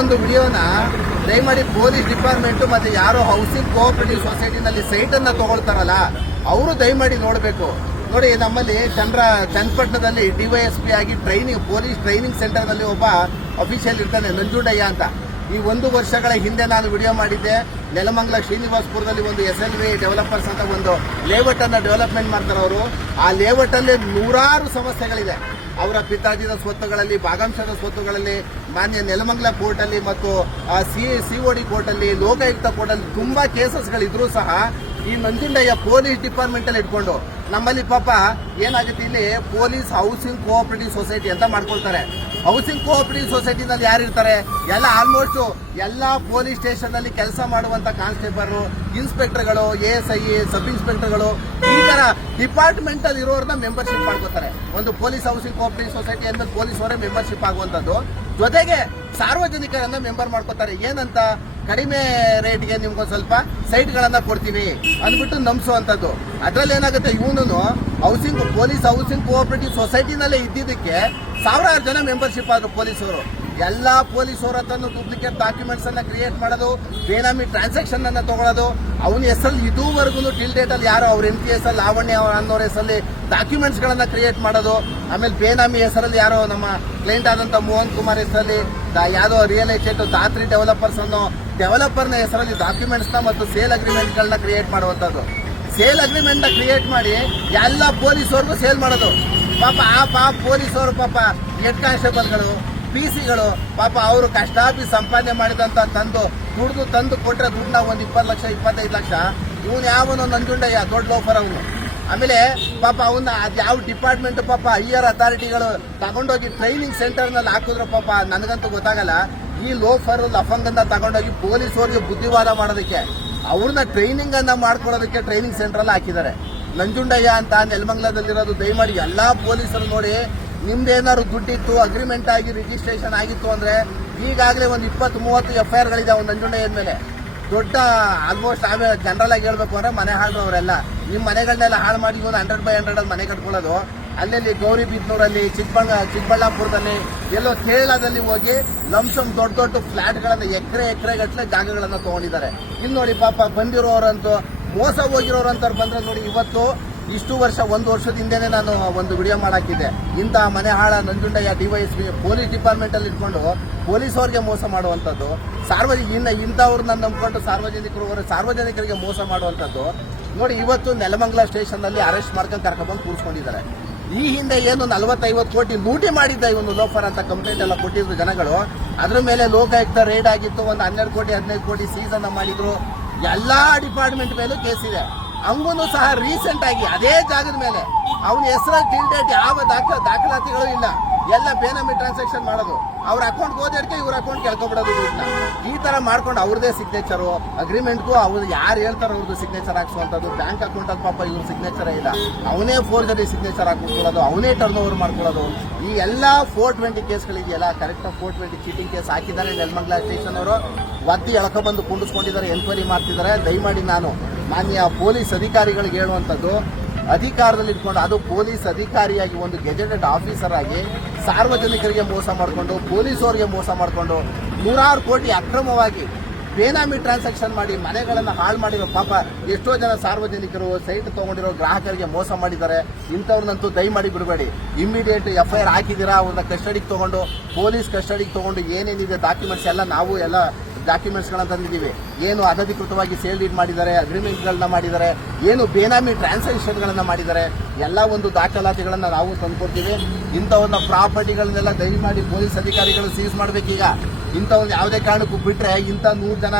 ಒಂದು ವಿಡಿಯೋನ ದಯಮಾಡಿ ಪೊಲೀಸ್ ಡಿಪಾರ್ಟ್ಮೆಂಟ್ ಮತ್ತೆ ಯಾರೋ ಹೌಸಿಂಗ್ ಕೋಆಪರೇಟಿವ್ ಸೊಸೈಟಿನಲ್ಲಿ ಸೈಟ್ ಅನ್ನ ತಗೊಳ್ತಾರಲ್ಲ, ಅವರು ದಯಮಾಡಿ ನೋಡಬೇಕು. ನೋಡಿ, ನಮ್ಮಲ್ಲಿ ಚಂದ್ರ, ಚನ್ನಪಟ್ಟಣದಲ್ಲಿ ಡಿವೈಎಸ್ಪಿ ಆಗಿ ಟ್ರೈನಿಂಗ್ ಪೊಲೀಸ್ ಟ್ರೈನಿಂಗ್ ಸೆಂಟರ್ನಲ್ಲಿ ಒಬ್ಬ ಅಫಿಷಿಯಲ್ ಇರ್ತಾನೆ ನಂಜುಂಡಯ್ಯ ಅಂತ. ಈ ಒಂದು ವರ್ಷಗಳ ಹಿಂದೆ ನಾನು ವಿಡಿಯೋ ಮಾಡಿದ್ದೆ. ನೆಲಮಂಗಲ ಶ್ರೀನಿವಾಸಪುರದಲ್ಲಿ ಒಂದು ಎಸ್ ಎಲ್ ವಿ ಡೆವಲಪರ್ಸ್ ಅಂತ ಒಂದು ಲೇಔಟ್ ಅನ್ನ ಡೆವಲಪ್ಮೆಂಟ್ ಮಾಡ್ತಾರೆ ಅವರು. ಆ ಲೇಔಟ್ ಅಲ್ಲಿ ನೂರಾರು ಸಮಸ್ಯೆಗಳಿದೆ ಅವರ ಪಿತಾಜಿದ ಸ್ವತ್ತುಗಳಲ್ಲಿ, ಭಾಗಾಂಶದ ಸ್ವತ್ತುಗಳಲ್ಲಿ, ಮಾನ್ಯ ನೆಲಮಂಗಲ ಕೋರ್ಟ್ ಅಲ್ಲಿ ಮತ್ತು ಸಿ ಸಿಒಡಿ ಕೋರ್ಟ್ ಅಲ್ಲಿ ಲೋಕಾಯುಕ್ತ ಕೋರ್ಟ್ ಅಲ್ಲಿ ತುಂಬಾ ಕೇಸಸ್ಗಳಿದ್ರು ಸಹ ಈ ನಂಜುಂಡಯ್ಯ ಪೊಲೀಸ್ ಡಿಪಾರ್ಟ್ಮೆಂಟ್ ಅಲ್ಲಿ ಇಟ್ಕೊಂಡು ನಮ್ಮಲ್ಲಿ ಪಾಪ ಏನಾಗುತ್ತೆ ಇಲ್ಲಿ ಪೊಲೀಸ್ ಹೌಸಿಂಗ್ ಕೋಆಪರೇಟಿವ್ ಸೊಸೈಟಿ ಅಂತ ಮಾಡ್ಕೊಳ್ತಾರೆ. ಹೌಸಿಂಗ್ ಕೋಆಪರೇಟಿವ್ ಸೊಸೈಟಿನಲ್ಲಿ ಯಾರು ಇರ್ತಾರೆ? ಎಲ್ಲ ಆಲ್ಮೋಸ್ಟ್ ಎಲ್ಲ ಪೊಲೀಸ್ ಸ್ಟೇಷನ್ ಅಲ್ಲಿ ಕೆಲಸ ಮಾಡುವಂತ ಕಾನ್ಸ್ಟೇಬಲ್ ಇನ್ಸ್ಪೆಕ್ಟರ್ಗಳು, ಎ ಎಸ್ ಐ, ಸಬ್ ಇನ್ಸ್ಪೆಕ್ಟರ್ಗಳು, ಈ ತರ ಡಿಪಾರ್ಟ್ಮೆಂಟ್ ಅಲ್ಲಿ ಇರೋರ್ನ ಮೆಂಬರ್ಶಿಪ್ ಮಾಡ್ಕೋತಾರೆ ಒಂದು ಪೊಲೀಸ್ ಹೌಸಿಂಗ್ ಕೋಆಪರೇಟಿವ್ ಸೊಸೈಟಿ ಅಂದ್ರೆ ಪೊಲೀಸ್ ಅವರೇ ಮೆಂಬರ್ಶಿಪ್ ಆಗುವಂತದ್ದು ಜೊತೆಗೆ ಸಾರ್ವಜನಿಕರನ್ನ ಮೆಂಬರ್ ಮಾಡ್ಕೋತಾರೆ. ಏನಂತ? ಕಡಿಮೆ ರೇಟ್ಗೆ ನಿಮ್ಗೊಂದು ಸ್ವಲ್ಪ ಸೈಟ್ಗಳನ್ನ ಕೊಡ್ತೀವಿ ಅಂದ್ಬಿಟ್ಟು ನಂಬಿಸುವಂತದ್ದು ಅದ್ರಲ್ಲಿ ಏನಾಗುತ್ತೆ? ಇವನು ಹೌಸಿಂಗ್ ಪೊಲೀಸ್ ಹೌಸಿಂಗ್ ಕೋಆಪರೇಟಿವ್ ಸೊಸೈಟಿನಲ್ಲೇ ಇದ್ದಿದ್ದಕ್ಕೆ ಸಾವಿರಾರು ಜನ ಮೆಂಬರ್ಶಿಪ್ ಆದ್ರು ಪೊಲೀಸರು ಎಲ್ಲಾ ಪೊಲೀಸರ ಹತ್ರನು ಡೂಪ್ಲಿಕೇಟ್ ಡಾಕ್ಯುಮೆಂಟ್ಸ್ ಅನ್ನ ಕ್ರಿಯೇಟ್ ಮಾಡೋದು ಬೇನಾಮಿ ಟ್ರಾನ್ಸಾಕ್ಷನ್ ಅನ್ನ ತಗೊಳ್ಳೋದು ಅವನ ಹೆಸರಲ್ಲಿ ಇದುವರೆಗೂ ಟಿಲ್ ಡೇಟ್ ಅಲ್ಲಿ ಯಾರು ಅವ್ರ ಎಂ ಪಿ ಎಸ್ ಅಲ್ಲಿ, ಲಾವಣ್ಯ ಅವರ ಅನ್ನೋರ ಹೆಸರಲ್ಲಿ ಡಾಕ್ಯುಮೆಂಟ್ಸ್ ಗಳನ್ನ ಕ್ರಿಯೇಟ್ ಮಾಡೋದು, ಆಮೇಲೆ ಬೇನಾಮಿ ಹೆಸರಲ್ಲಿ ಯಾರೋ ನಮ್ಮ ಕ್ಲೈಂಟ್ ಆದಂತ ಮೋಹನ್ ಕುಮಾರ್ ಹೆಸರಲ್ಲಿ ಯಾವುದೋ ರಿಯಲ್ ಎಸ್ಟೇಟ್ ದಾತ್ರಿ ಡೆವಲಪರ್ಸ್ ಅನ್ನೋ ಡೆವಲಪರ್ನ ಹೆಸರಲ್ಲಿ ಡಾಕ್ಯುಮೆಂಟ್ಸ್ನ ಮತ್ತು ಸೇಲ್ ಅಗ್ರಿಮೆಂಟ್ ಗಳನ್ನ ಕ್ರಿಯೇಟ್ ಮಾಡುವಂತದ್ದು ಸೇಲ್ ಅಗ್ರಿಮೆಂಟ್ನ ಕ್ರಿಯೇಟ್ ಮಾಡಿ ಎಲ್ಲ ಪೊಲೀಸವ್ರಿಗೂ ಸೇಲ್ ಮಾಡೋದು. ಪಾಪ ಆ ಪಾಪ ಪೊಲೀಸವರು ಪಾಪ ಹೆಡ್ ಕಾನ್ಸ್ಟೇಬಲ್ಗಳು ಪಿ ಸಿಗಳು ಪಾಪ ಅವರು ಕಷ್ಟಾಪಿ ಸಂಪಾದನೆ ಮಾಡಿದಂತ ತಂದು ದುಡ್ದು ತಂದು ಕೊಟ್ರೆ ದುಡ್ಡನ್ನ ಒಂದು ಇಪ್ಪತ್ತು ಲಕ್ಷ, ಇಪ್ಪತ್ತೈದು ಲಕ್ಷ, ಇವನು ಯಾವನು ನಂಜುಂಡಯ್ಯ, ದೊಡ್ಡ ಲೋಫರ್ ಅವನು. ಆಮೇಲೆ ಪಾಪ ಅವನ್ನ ಅದು ಯಾವ ಡಿಪಾರ್ಟ್ಮೆಂಟ್ ಪಾಪ ಹೈಯರ್ ಅಥಾರಿಟಿಗಳು ತಗೊಂಡೋಗಿ ಟ್ರೈನಿಂಗ್ ಸೆಂಟರ್ನಲ್ಲಿ ಹಾಕಿದ್ರು ಪಾಪ ನನಗಂತೂ ಗೊತ್ತಾಗಲ್ಲ. ಈ ಲೋಫರ್ ಲಫಂಗನ್ನ ತಗೊಂಡೋಗಿ ಪೊಲೀಸರಿಗೆ ಬುದ್ಧಿವಾದ ಮಾಡೋದಕ್ಕೆ ಅವ್ರನ್ನ ಟ್ರೈನಿಂಗ್ ಅನ್ನ ಮಾಡ್ಕೊಳ್ಳೋದಕ್ಕೆ ಟ್ರೈನಿಂಗ್ ಸೆಂಟರ್ ಅಲ್ಲಿ ಹಾಕಿದ್ದಾರೆ. ನಂಜುಂಡಯ್ಯ ಅಂತ ನೆಲಮಂಗ್ಲದಲ್ಲಿರೋದು ದಯಮಾಡಿ ಎಲ್ಲಾ ಪೊಲೀಸರು ನೋಡಿ ನಿಮ್ದೇನಾದ್ರು ದುಡ್ಡಿತ್ತು ಅಗ್ರಿಮೆಂಟ್ ಆಗಿ ರಿಜಿಸ್ಟ್ರೇಷನ್ ಆಗಿತ್ತು ಅಂದ್ರೆ ಈಗಾಗಲೇ ಒಂದು ಇಪ್ಪತ್ತು ಮೂವತ್ತು ಎಫ್ ಐ ಒಂದು ನಂಜುಂಡಯ್ಯನ ಮೇಲೆ ದೊಡ್ಡ ಆಲ್ಮೋಸ್ಟ್ ಆಮೇಲೆ ಜನರಲ್ ಆಗಿ ಹೇಳ್ಬೇಕು ಅಂದ್ರೆ ಮನೆ ಹಾಳು ಅವರೆಲ್ಲ ನಿಮ್ಮ ಮನೆಗಳನ್ನೆಲ್ಲ ಹಾಳು ಮಾಡಿ ಒಂದು ಹಂಡ್ರೆಡ್ ಬೈ ಹಂಡ್ರೆಡ್ ಅಲ್ಲಿ ಮನೆ ಕಟ್ಕೊಳ್ಳೋದು. ಅಲ್ಲಲ್ಲಿ ಗೌರಿಬಿದ್ನೂರಲ್ಲಿ ಚಿಕ್ಕಬಳ್ಳ, ಚಿಕ್ಕಬಳ್ಳಾಪುರದಲ್ಲಿ, ಎಲ್ಲೋ ಕೇರಳದಲ್ಲಿ ಹೋಗಿ ಲಂಸಮ್ ದೊಡ್ಡ ದೊಡ್ಡ ಫ್ಲ್ಯಾಟ್ಗಳನ್ನು ಎಕರೆ ಎಕರೆ ಗಟ್ಟಲೆ ಜಾಗಗಳನ್ನು ತಗೊಂಡಿದ್ದಾರೆ. ಇಲ್ಲಿ ನೋಡಿ ಪಾಪ ಬಂದಿರೋರಂತೂ, ಮೋಸ ಹೋಗಿರೋರಂತವ್ರು ಬಂದ್ರೆ ನೋಡಿ ಇವತ್ತು ಇಷ್ಟು ವರ್ಷ ಒಂದು ವರ್ಷದ ಹಿಂದೆನೆ ನಾನು ಒಂದು ವಿಡಿಯೋ ಮಾಡಾಕಿದ್ದೆ. ಇಂಥ ಮನೆ ಹಾಳ ನಂಜುಂಡಯ್ಯ ಡಿವೈಎಸ್ಪಿ ಪೊಲೀಸ್ ಡಿಪಾರ್ಟ್ಮೆಂಟ್ ಅಲ್ಲಿ ಇಟ್ಕೊಂಡು ಪೊಲೀಸ್ ಅವ್ರಿಗೆ ಮೋಸ ಮಾಡುವಂಥದ್ದು ಸಾರ್ವಜನಿಕ ಇನ್ನ ಇಂಥವ್ರನ್ನ ನಂಬ್ಕೊಂಡು ಸಾರ್ವಜನಿಕರು ಸಾರ್ವಜನಿಕರಿಗೆ ಮೋಸ ಮಾಡುವಂಥದ್ದು, ನೋಡಿ ಇವತ್ತು ನೆಲಮಂಗಲ ಸ್ಟೇಷನ್ನಲ್ಲಿ ಅರೆಸ್ಟ್ ಮಾಡ್ಕೊಂಡು ಕರ್ಕೊಂಡ್ಬಂದು ಕೂರಿಸ್ಕೊಂಡಿದ್ದಾರೆ. ಈ ಹಿಂದೆ ಏನು ನಲವತ್ತೈವತ್ತು ಕೋಟಿ ಲೂಟಿ ಮಾಡಿದ್ದ ಇವನು ಲೋಫರ್ ಅಂತ ಕಂಪ್ಲೇಂಟ್ ಎಲ್ಲ ಕೊಟ್ಟಿದ್ರು ಜನಗಳು. ಅದ್ರ ಮೇಲೆ ಲೋಕಾಯುಕ್ತ ರೇಡ್ ಆಗಿತ್ತು, ಒಂದು ಹನ್ನೆರಡು ಕೋಟಿ, ಹದಿನೈದು ಕೋಟಿ ಸೀಸನ್ನ ಮಾಡಿದ್ರು. ಎಲ್ಲಾ ಡಿಪಾರ್ಟ್ಮೆಂಟ್ ಮೇಲೂ ಕೇಸ್ ಇದೆ. ಹಂಗೂ ಸಹ ರೀಸೆಂಟ್ ಆಗಿ ಅದೇ ಜಾಗದ ಮೇಲೆ ಅವನ ಹೆಸರಲ್ಲಿ ಟಿಲ್ ಡೇಟ್ ಯಾವ ದಾಖಲ ದಾಖಲಾತಿಗಳು ಇಲ್ಲ. ಎಲ್ಲ ಬೇನಾಮಿ ಟ್ರಾನ್ಸಾಕ್ಷನ್ ಮಾಡೋದು. ಅವ್ರ ಅಕೌಂಟ್ ಓದಕ್ಕೆ ಇವ್ರ ಅಕೌಂಟ್ ಕೇಳ್ಕೊಬಿಡೋದು ಇಲ್ಲ. ಈ ತರ ಮಾಡ್ಕೊಂಡು ಅವ್ರದೇ ಸಿಗ್ನೇಚರು ಅಗ್ರಿಮೆಂಟ್ಗೂ ಅವ್ರು ಯಾರು ಹೇಳ್ತಾರೋ ಅವ್ರದ್ದು ಸಿಗ್ನೇಚರ್ ಹಾಕ್ಸುವಂಥದ್ದು. ಬ್ಯಾಂಕ್ ಅಕೌಂಟ್ ಅಲ್ಲಿ ಪಾಪ ಇವ್ರ ಸಿಗ್ನೇಚರ್ ಇಲ್ಲ. ಅವನೇ ಫೋರ್ಜರಿ ಸಿಗ್ನೇಚರ್ ಹಾಕ್ಬಿಟ್ಕೊಳ್ಳೋದು ಅವನೇ ಟರ್ನ್ ಓವರ್ ಮಾಡ್ಕೊಳ್ಳೋದು. ಈ ಎಲ್ಲ four twenty ಕೇಸ್ಗಳಿದೆಯಲ್ಲ correct four twenty cheating case ಹಾಕಿದ್ದಾರೆ ನೆಲಮಂಗ್ಲಾ ಸ್ಟೇಷನ್ ಅವರು. ಒತ್ತಿ ಎಳ್ಕೊಬಂದು ಕುಂಡಿಸ್ಕೊಂಡಿದ್ದಾರೆ ಎನ್ಕ್ವೈರಿ ಮಾಡ್ತಿದ್ದಾರೆ. ದಯಮಾಡಿ ನಾನು ಮಾನ್ಯ ಪೊಲೀಸ್ ಅಧಿಕಾರಿಗಳಿಗೆ ಹೇಳುವಂಥದ್ದು, ಅಧಿಕಾರದಲ್ಲಿ ಇಟ್ಕೊಂಡು ಅದು ಪೊಲೀಸ್ ಅಧಿಕಾರಿಯಾಗಿ ಒಂದು ಗೆಜೆಟೆಡ್ ಆಫೀಸರ್ ಆಗಿ ಸಾರ್ವಜನಿಕರಿಗೆ ಮೋಸ ಮಾಡಿಕೊಂಡು, ಪೊಲೀಸವರಿಗೆ ಮೋಸ ಮಾಡಿಕೊಂಡು ನೂರಾರು ಕೋಟಿ ಅಕ್ರಮವಾಗಿ ಬೇನಾಮಿ ಟ್ರಾನ್ಸಾಕ್ಷನ್ ಮಾಡಿ ಮನೆಗಳನ್ನು ಹಾಳು ಮಾಡಿರೋ ಪಾಪ ಎಷ್ಟೋ ಜನ ಸಾರ್ವಜನಿಕರು ಸೈಟ್ ತಗೊಂಡಿರೋ ಗ್ರಾಹಕರಿಗೆ ಮೋಸ ಮಾಡಿದ್ದಾರೆ. ಇಂಥವ್ರನ್ನಂತೂ ದಯಮಾಡಿ ಬಿಡಬೇಡಿ. ಇಮಿಡಿಯೇಟ್ ಎಫ್ ಐ ಆರ್ ಹಾಕಿದ್ದೀರಾ, ಅವ್ರನ್ನ ಕಸ್ಟಡಿಗೆ ತಗೊಂಡು, ಪೊಲೀಸ್ ಕಸ್ಟಡಿಗೆ ತೊಗೊಂಡು ಏನೇನಿದೆ ಡಾಕ್ಯುಮೆಂಟ್ಸ್ ಎಲ್ಲ ನಾವು ಎಲ್ಲ ಡಾಕ್ಯುಮೆಂಟ್ಸ್ಗಳನ್ನ ತಂದಿದ್ದೀವಿ. ಏನು ಅನಧಿಕೃತವಾಗಿ ಸೇಲ್ ಡೀಡ್ ಮಾಡಿದ್ದಾರೆ ಅಗ್ರಿಮೆಂಟ್ಗಳನ್ನ ಮಾಡಿದ್ದಾರೆ, ಏನು ಬೇನಾಮಿ ಟ್ರಾನ್ಸಾಕ್ಷನ್ಗಳನ್ನು ಮಾಡಿದ್ದಾರೆ, ಎಲ್ಲ ಒಂದು ದಾಖಲಾತಿಗಳನ್ನು ನಾವು ತಂದುಕೊಡ್ತೀವಿ. ಇಂಥ ಒಂದು ಪ್ರಾಪರ್ಟಿಗಳನ್ನೆಲ್ಲ ದಯಮಾಡಿ ಪೊಲೀಸ್ ಅಧಿಕಾರಿಗಳು ಸೀಸ್ ಮಾಡ್ಬೇಕೀಗ. ಇಂಥ ಒಂದು ಯಾವುದೇ ಕಾರಣಕ್ಕೂ ಬಿಟ್ಟರೆ ಇಂಥ ನೂರು ಜನ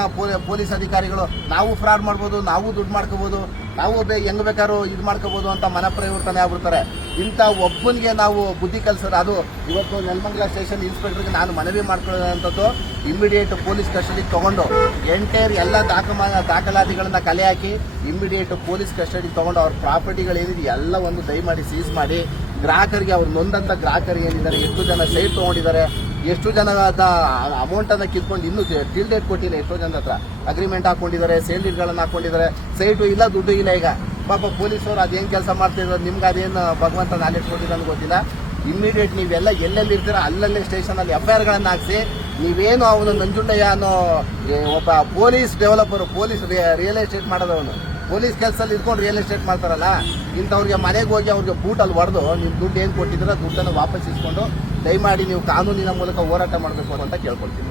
ಪೊಲೀಸ್ ಅಧಿಕಾರಿಗಳು ನಾವು ಫ್ರಾಡ್ ಮಾಡ್ಬೋದು, ನಾವು ದುಡ್ಡು ಮಾಡ್ಕೋಬೋದು, ನಾವು ಬೇ ಹೆಂಗ್ ಬೇಕಾದ್ರು ಇದು ಮಾಡ್ಕೋಬೋದು ಅಂತ ಮನಪ್ರವರ್ತನೆ ಆಗ್ಬಿಡ್ತಾರೆ. ಇಂಥ ಒಬ್ಬನಿಗೆ ನಾವು ಬುದ್ಧಿ ಕಲಿಸೋದು, ಅದು ಇವತ್ತು ನೆಲಮಂಗಲ ಸ್ಟೇಷನ್ ಇನ್ಸ್ಪೆಕ್ಟರ್ಗೆ ನಾನು ಮನವಿ ಮಾಡ್ಕೊಳ್ಳೋದಂಥದ್ದು ಇಮಿಡಿಯೇಟ್ ಪೊಲೀಸ್ ಕಸ್ಟಡಿಗೆ ತೊಗೊಂಡು ಎಂಟೈರ್ ಎಲ್ಲ ದಾಖಮಾ, ದಾಖಲಾತಿಗಳನ್ನ ಕಲೆ ಹಾಕಿ ಇಮ್ಮಿಡಿಯೇಟ್ ಪೊಲೀಸ್ ಕಸ್ಟಡಿಗೆ ತೊಗೊಂಡು ಅವ್ರ ಪ್ರಾಪರ್ಟಿಗಳೇನಿದೆ ಎಲ್ಲ ಒಂದು ದಯಮಾಡಿ ಸೀಸ್ ಮಾಡಿ, ಗ್ರಾಹಕರಿಗೆ ಅವ್ರು ನೊಂದಂತ ಗ್ರಾಹಕರು ಏನಿದ್ದಾರೆ, ಎಷ್ಟು ಜನ ಸೈಟ್ ತಗೊಂಡಿದ್ದಾರೆ ಎಷ್ಟು ಜನ ಅಮೌಂಟ್ ಅನ್ನ ಕಿತ್ಕೊಂಡು ಇನ್ನೂ ಟಿಲ್ ಡೇಟ್ ಕೊಟ್ಟಿಲ್ಲ ಎಷ್ಟೋ ಜನ ಹತ್ರ. ಅಗ್ರಿಮೆಂಟ್ ಹಾಕೊಂಡಿದ್ದಾರೆ ಸೇಲ್ ಡೀಡ್ಗಳನ್ನ ಹಾಕೊಂಡಿದ್ದಾರೆ. ಸೈಟು ಇಲ್ಲ, ದುಡ್ಡು ಇಲ್ಲ ಈಗ. ಪಾಪ ಪೊಲೀಸರು ಅದೇನು ಕೆಲಸ ಮಾಡ್ತಿದ್ರು, ನಿಮ್ಗೆ ಅದೇನು ಭಗವಂತ ನಾಲೆಜ್ ಕೊಟ್ಟಿದ್ದ ಅಂತ ಗೊತ್ತಿಲ್ಲ. ಇಮಿಡಿಯೇಟ್ ನೀವೆಲ್ಲ ಎಲ್ಲೆಲ್ಲಿ ಇರ್ತೀರ ಅಲ್ಲಲ್ಲೇ ಸ್ಟೇಷನ್ ಅಲ್ಲಿ ಎಫ್ ಐ ಆರ್ಗಳನ್ನು ಹಾಕಿಸಿ, ನೀವೇನು ಅವನು ನಂಜುಂಡಯ್ಯ ಅನ್ನೋ ಒಬ್ಬ police developer police real estate ಮಾಡೋದವನು. Police ಕೆಲಸದಲ್ಲಿ ಇದ್ಕೊಂಡು ರಿಯಲ್ ಎಸ್ಟೇಟ್ ಮಾಡ್ತಾರಲ್ಲ, ಇಂಥವ್ರಿಗೆ ಮನೆಗೆ ಹೋಗಿ ಅವ್ರಿಗೆ ಬೂಟಲ್ಲಿ ಹೊಡೆದು ನಿಮ್ಮ ದುಡ್ಡು ಏನು ಕೊಟ್ಟಿದ್ದೀರ ದುಡ್ಡನ್ನು ವಾಪಸ್ ಇಸ್ಕೊಂಡು ದಯಮಾಡಿ ನೀವು ಕಾನೂನಿನ ಮೂಲಕ ಹೋರಾಟ ಮಾಡಬೇಕು ಅಂತ ಕೇಳ್ಕೊಳ್ತೀನಿ.